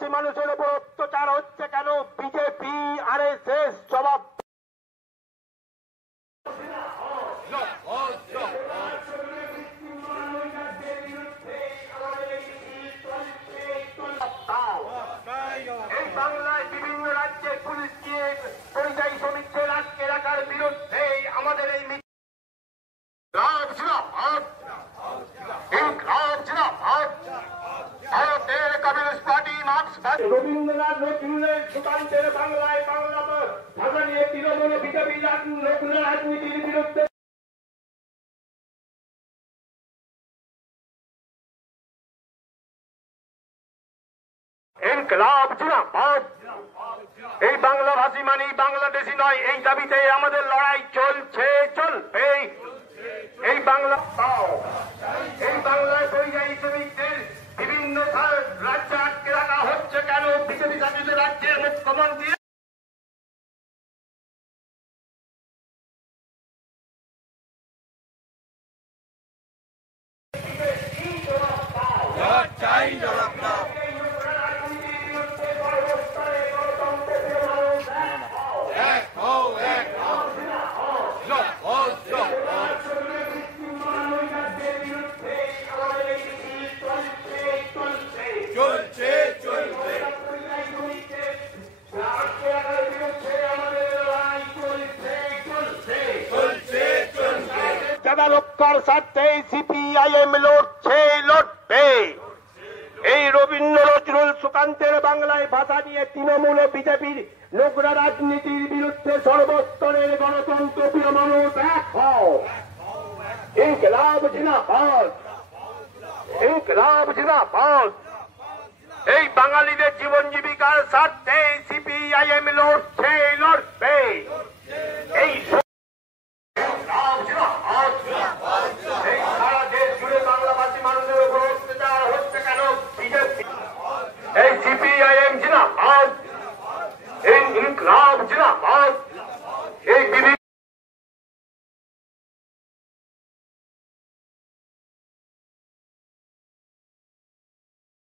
বাংলাভাষী মানুষের উপর অত্যাচার হচ্ছে কেন? বিজেপি আরএসএস জবাব। এই বাংলায় বিভিন্ন রাজ্যের পুলিশ দিয়ে পরিযায়ী শ্রমিকদের আটকে রাখার বিরুদ্ধে আমাদের এই ভারতের কমিউনিস্ট পার্টি মার্ক্সবাদী রবীন্দ্রনাথ নজরুলের সুকান্তের বাংলায় বাংলা ভাষা নিয়ে তৃণমূল বিজেপি রাজনীতির বিরুদ্ধে ইনকলাব জিন্দাবাদ। এই বাংলাভাষী মানে বাংলাদেশি নয়, এই দাবিতে আমাদের লড়াই চলছে, চলবে। এই বাংলা এই বাংলায় পরিযায়ী শ্রমিকদের বিভিন্ন রাজ্যে আটকে রাখা হচ্ছে কেন? বিজেপি শাসিত রাজ্যের মুখ্যমন্ত্রী রক্ষার স্বার্থে সিপিআইএম লড়ছে, লড়বে। এই রবীন্দ্র নজরুল সুকান্তের বাংলায় ভাষা নিয়ে তৃণমূল বিজেপির নোংরা রাজনীতির বিরুদ্ধে সর্বস্তরের গণতন্ত্র প্রিয় মানুষ এক হও। ইনকলাব জিন্দাবাদ, ইনকলাব জিন্দাবাদ। এই বাঙালিদের জীবন জীবিকার স্বার্থে সিপিআইএম লড়ছে, লড়বে। এই এই সিপিআইএম জিন্দাবাদ, এই ইনকলাব জিন্দাবাদ। এই